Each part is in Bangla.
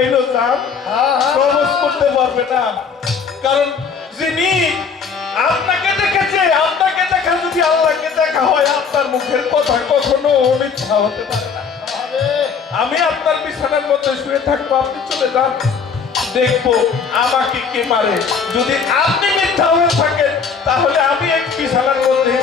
পাইলো যান প্রবোজ করতে পারবে না। কারণ যিনি আপনাকে দেখেছে আপনাকে দেখা যদি আল্লাহকে দেখা হয় আপনার মুখের কথা কখনো মিথ্যা হতে পারে না। আমি আপনার বিছানার মধ্যে শুয়ে থাকব আপনি চলে যান। দেখব আমাকে কে মারে। যদি আপনি মিথ্যা হয়ে থাকেন তাহলে আমি এক বিছানার মধ্যে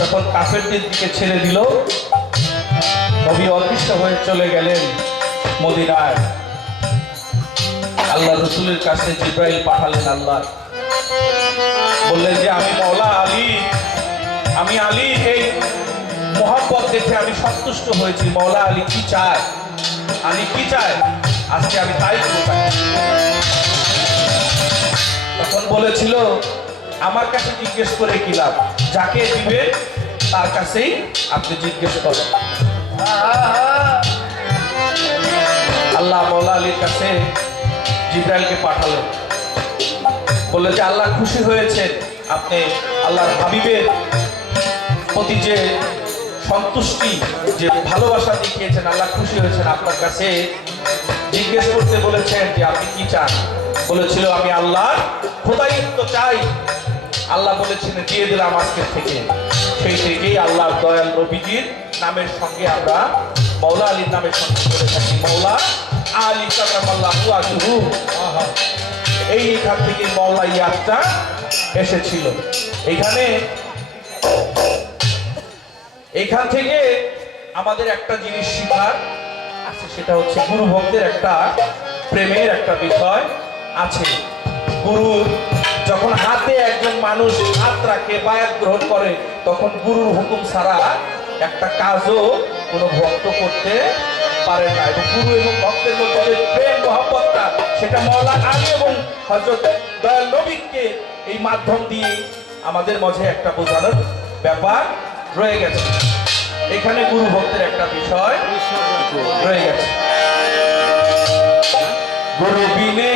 যখন কাফেরদের দিকে ছেড়ে দিল, নবী অদৃশ্য হয়ে চলে গেলেন মদিনায়। আল্লাহ রসুলের কাছে জিব্রাইল পাঠালেন আল্লাহ। বললেন যে, আমি মৌলা আলী, আমি আলী, এই মোহাম্মত দেখে আমি সন্তুষ্ট হয়েছি। মৌলা আলী কি চায়? আলী কি চায়? আজকে আমি তাই তখন বলেছিল, আমার কাছে জিজ্ঞেস করে কি লাভ? যাকে দিবে, তার কাছেই আপনি জিজ্ঞেস করেন। আল্লাহ মৌলা আলীর কাছে জিব্রাইলকে পাঠালেন। বললেন যে, আল্লাহ খুশি হয়েছেন, আপনি আল্লাহর হাবিবের প্রতি যে সন্তুষ্টি, যে ভালোবাসা দেখিয়েছেন, আল্লাহ খুশি হয়েছেন, আপনার কাছে জিজ্ঞেস করতে বলেছেন যে, আপনি কি চান? বলেছিল, আমি আল্লাহ খোদাইত্ব চাই। আল্লাহ বলেছিলেন দিয়ে দিলাম আজকের থেকে। সেই থেকেই আল্লাহ দয়াল নবীজির নামের সঙ্গে আমরা মৌলা আলীর নামের সঙ্গে করে থাকি। মৌলা আলী কালামাল্লাহ আজহু। এইখান থেকে মৌলা ইয়াদটা এসেছিল। এইখানে এইখান থেকে আমাদের একটা জিনিস শিখার আছে, সেটা হচ্ছে গুরু ভক্তের একটা প্রেমের একটা বিষয় আছে। গুরু যখন হাতে একজন মানুষ হাত রাখে, বায়াত গ্রহণ করে, তখন গুরুর হুকুম ছাড়া একটা কাজও কোনো ভক্ত করতে পারে না। এবং গুরু এবং ভক্তের মধ্যে যে প্রেম, মহব্বতটা, সেটা মৌলা আলী এবং হজরত দয়াল নবীকে এই মাধ্যম দিয়ে আমাদের মাঝে একটা বোঝানোর ব্যাপার রয়ে গেছে। এখানে গুরু ভক্তের একটা বিষয় রয়ে গেছে। গুরু বিনে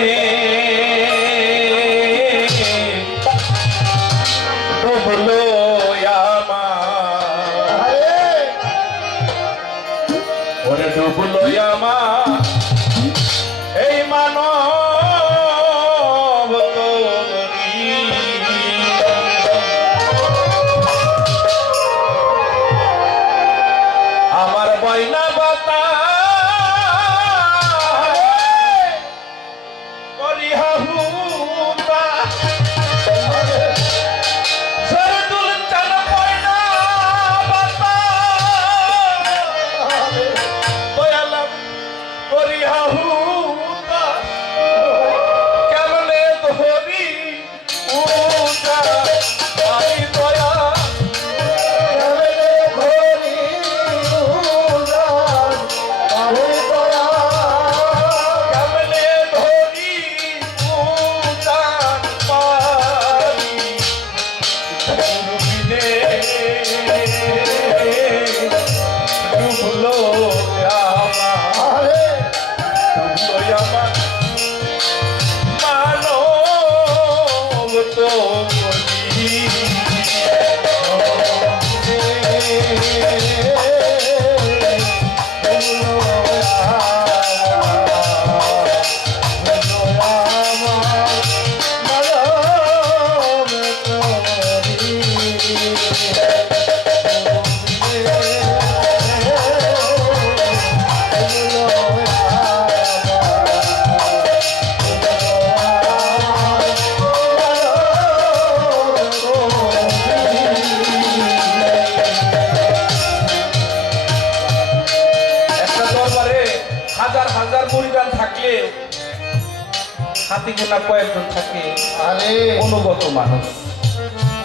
হাতি গোনা কয়েকজন থাকে আরে। অনুগত মানুষ।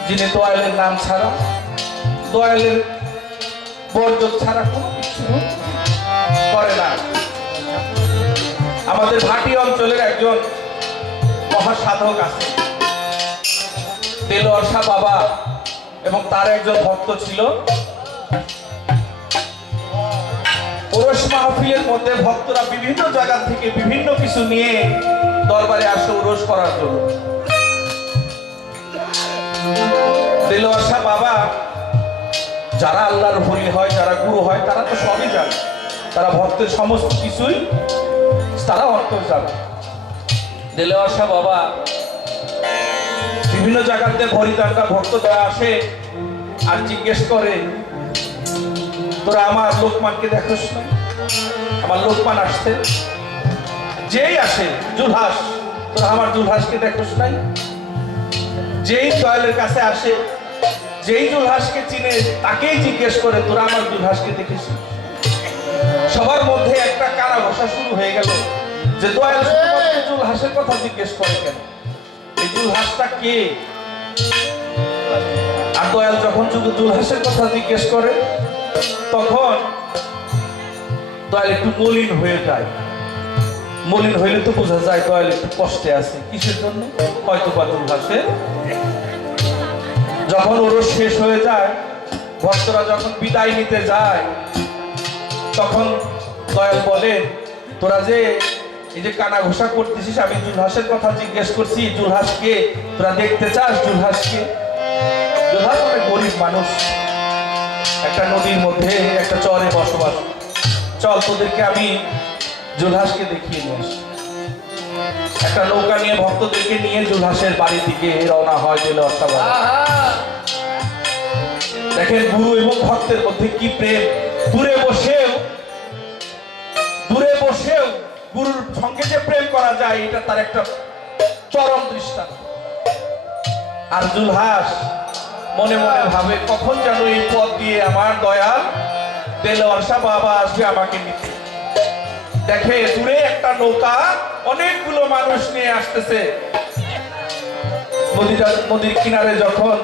যিনি দয়ালের নাম ছাড়া দয়ালের বর্জন ছাড়া কোনো কিছু করে না। আমাদের ভাটি অঞ্চলের একজন মহাসাধক আছে দেলোয়ার শাহ বাবা এবং তার একজন ভক্ত ছিল। ওরস মাহফিলের মধ্যে ভক্তরা বিভিন্ন জায়গা থেকে বিভিন্ন কিছু নিয়ে দরবারে আসে করার জন্য। শাহ বাবা, যারা আল্লাহর হলি হয়, যারা গুরু হয়, তারা তো সবই জানে। তারা ভক্তের সমস্ত কিছুই তারা অন্তর জানে। শাহ বাবা, বিভিন্ন জায়গাতে হরিদানটা ভক্ত যারা আসে আর জিজ্ঞেস করে, তোরা আমার লোকমানকে দেখোস আমার লোকমান আসছে। যেই আসে জুলহাস তোরা আমার জুলহাসকে দেখোস নাই যেই দয়ালের কাছে আসে যেই জুলহাসকে চিনে তাকেই জিজ্ঞেস করে তোরা আমার জুলহাসকে দেখেছিস? সবার মধ্যে একটা কারা বসা শুরু হয়ে গেল যে দয়াল শুধুমাত্র জুলহাসের কথা জিজ্ঞেস করে কেন? এই জুলহাসটা কে? আর দয়াল যখন শুধু জুলহাসের কথা জিজ্ঞেস করে তখন দয়াল একটু মলিন হয়ে যায়। মলিন হইলে তো বোঝা যায় দয়াল একটু কষ্টে আছে। কিসের জন্য? হয়তো বা জুলহাসের যখন ওরস শেষ হয়ে যায়, ভক্তরা যখন বিদায় নিতে যায়, তখন দয়াল বলে, তোরা যে এই যে কানা ঘোষা করতেছিস, আমি জুলহাসের কথা জিজ্ঞেস করছি, জুলহাসকে তোরা দেখতে চাস? জুলহাসকে? জুলহাস অনেক গরিব মানুষ। একটা নদীর মধ্যে, একটা চরে বসবাস। চল তোদেরকে আমি জুলহাসকে দেখিয়ে নিয়ে আসি। একটা নৌকা নিয়ে ভক্তদেরকে নিয়ে জুলহাসের বাড়ির দিকে রওনা হয় দিল অসাবাদ দেখেন গুরু এবং ভক্তের মধ্যে কি প্রেম। দূরে বসেও দূরে বসেও গুরুর সঙ্গে যে প্রেম করা যায়, এটা তার একটা চরম দৃষ্টান্ত। আর জুলহাস মনে মনে ভাবে, কখন যেন এই পথ দিয়ে আমার দয়াল দেলোয়ারসা বাবা আসবে আমাকে নিতে। দেখে দূরে একটা নৌকা অনেকগুলো মানুষ নিয়ে আসতেছে। নদীর কিনারে যখন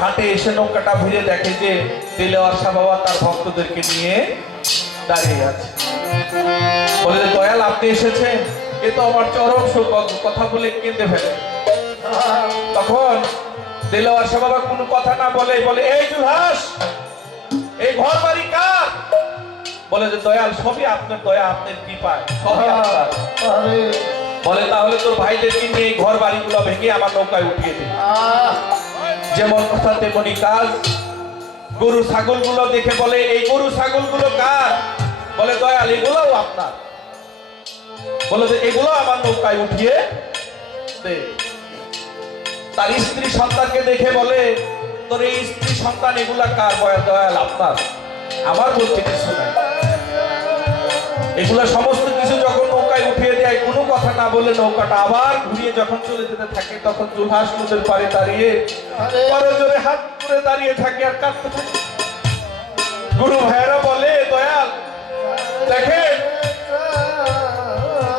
ঘাটে এসে নৌকাটা ভিড়ে দেখে যে দেলোয়ার শাহ বাবা তার ভক্তদেরকে নিয়ে দাঁড়িয়ে আছে। বলে যে, দয়াল আপনি এসেছেন। এ তো আমার চরম সৌভাগ্য কথা বলে কেঁদে ফেলে। তখন দেলোয়ার শাহ বাবা কোনো কথা না বলে বলে এই জুলহাস এই ঘর বাড়ি কার? বলে যে দয়াল সবই আপনার দয়া আপনার কৃপায় সবই আপনার বলে তাহলে তোর ভাইদেরকে নিয়ে এই ঘর বাড়িগুলো ভেঙে আমার নৌকায় উঠিয়ে দে। যেমন কথা তেমনি কাজ। গরু ছাগলগুলো দেখে বলে এই গরু ছাগলগুলো কার? বলে দয়াল এগুলোও আপনার। বলে যে এগুলো আমার নৌকায় উঠিয়ে দে। তার স্ত্রী সন্তানকে দেখে বলে তোর এই স্ত্রী সন্তান এগুলা কার বয়াল দয়াল আপনার। আমার বলতে কিছু নাই। এগুলা সমস্ত কিছু যখন নৌকায় উঠিয়ে দেয়, কোনো কথা না বলে নৌকাটা আবার ঘুরিয়ে যখন চলে যেতে থাকে, তখন জুলহাস নদীর পাড়ে দাঁড়িয়ে জোরে হাত করে দাঁড়িয়ে থাকে আর কাঁদতে গুরু ভাইয়েরা বলে, দয়াল, দেখেন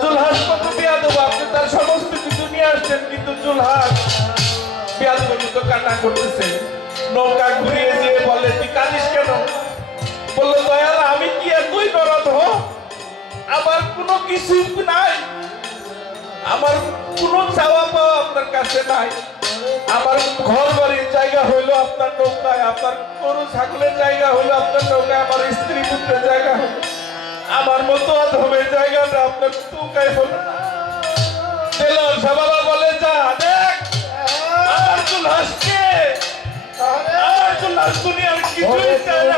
জুলহাস কত বিয়াদব, আপনি তার সমস্ত কিছু নিয়ে আসছেন, কিন্তু জুলহাস বিয়াদবের মতো কান্না করতেছে। নৌকা ঘুরিয়ে দিয়ে বলে, তুই কাঁদিস কেন? বলল, দয়াল, আমি কি আর তুই নরদ হ আমার কোনো কিছু নাই। আমার কোনো চাওয়া পাওয়া আপনার কাছে নাই। আমার ঘর বাড়ির জায়গা হইল আপনার নৌকায় আপনার গরু ছাগলের জায়গা হইল আপনার নৌকায় আমার স্ত্রী পুত্রের জায়গা হইল। আমার মতো অধমের জায়গাটা আপনার নৌকায় হলো বলে যা দেখ আমার চুলহাসকে আমার চুলহাস দুনিয়ার কিছুই চায় না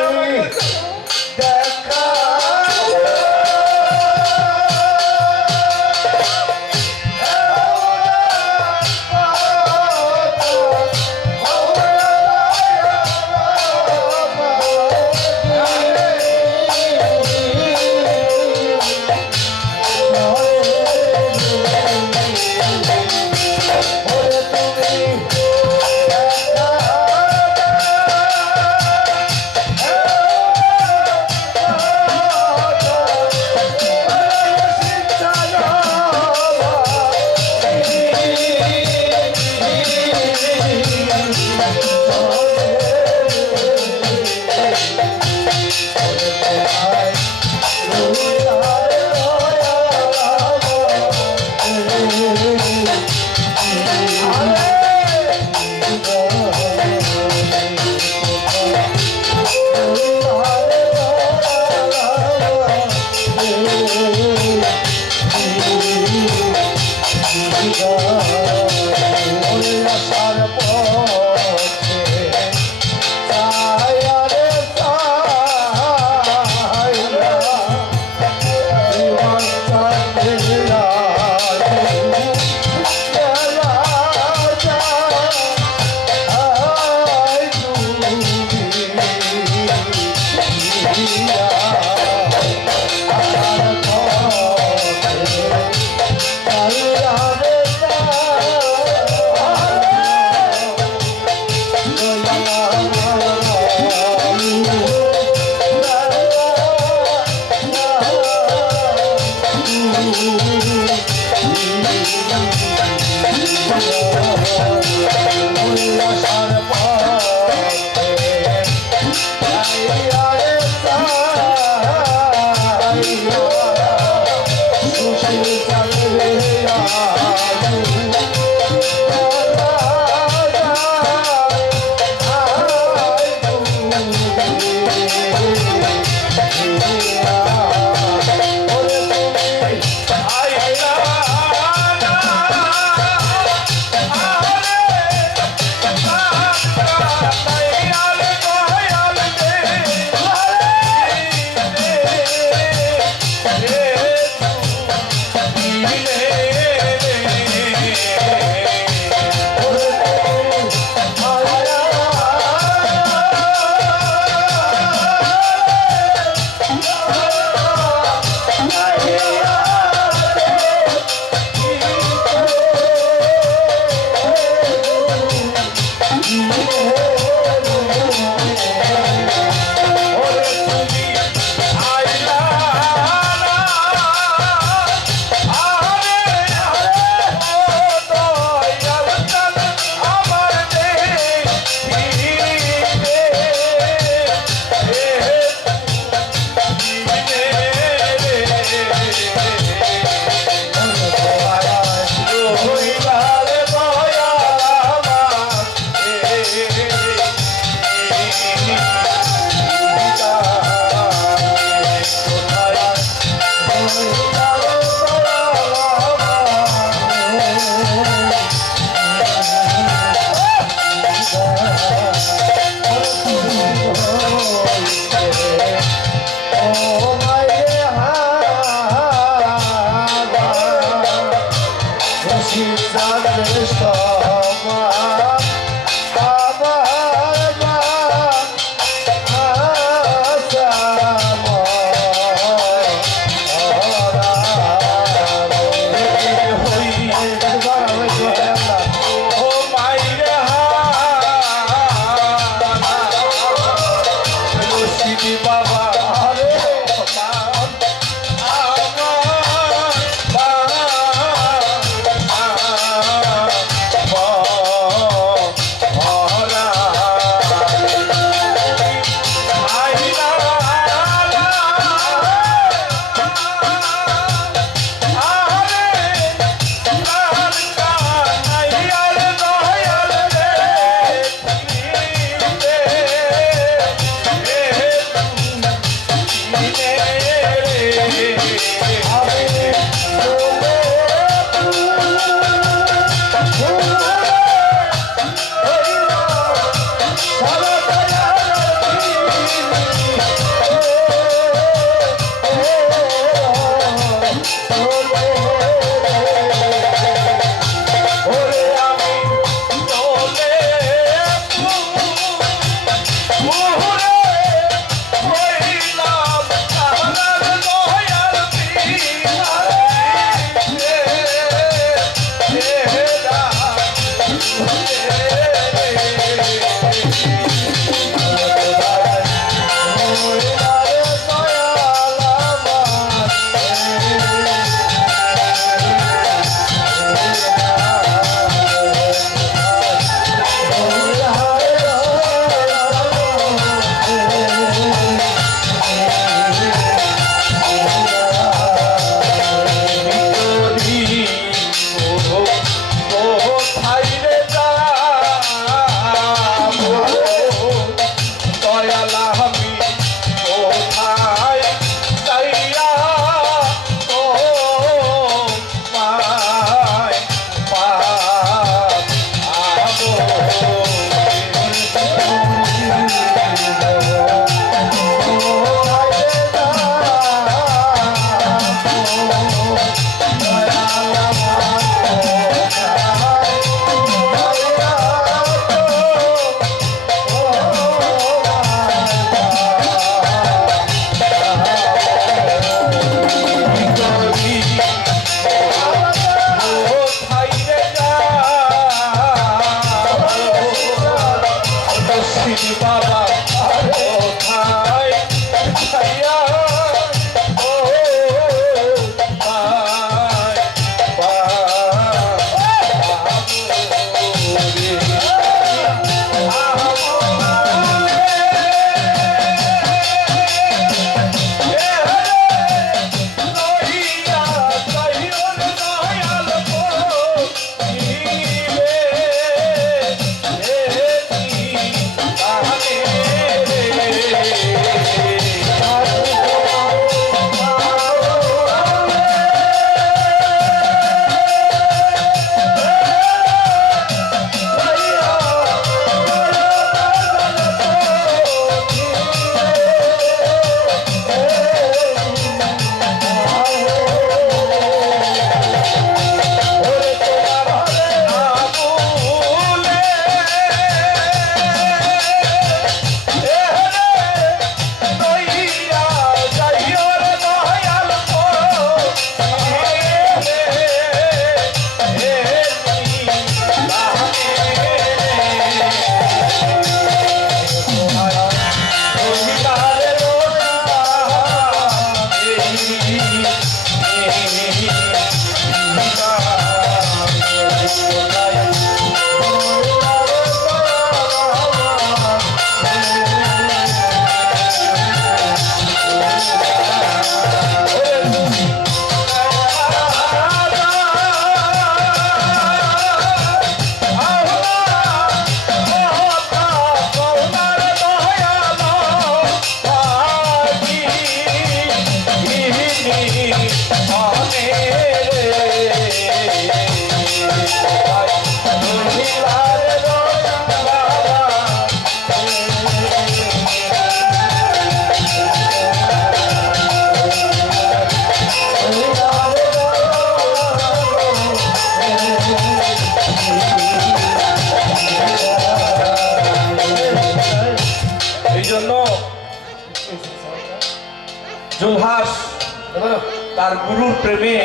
তার গুরুর প্রেমে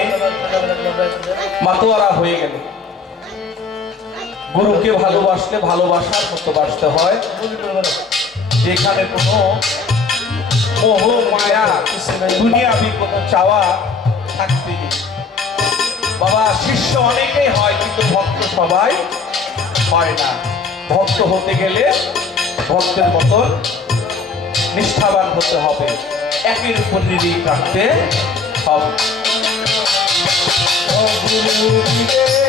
মাতোয়ারা হয়ে গেল। গুরুকে ভালোবাসলে ভালোবাসার মতো বাসতে হয়। যেখানে কোনো মোহ, মায়া দুনিয়াবি কোনো চাওয়া থাকতে বাবা, শিষ্য অনেকেই হয়, কিন্তু ভক্ত সবাই হয় না। ভক্ত হতে গেলে ভক্তের মতন নিষ্ঠাবান হতে হবে। একের উপর নিরিখ রাখতে দিবে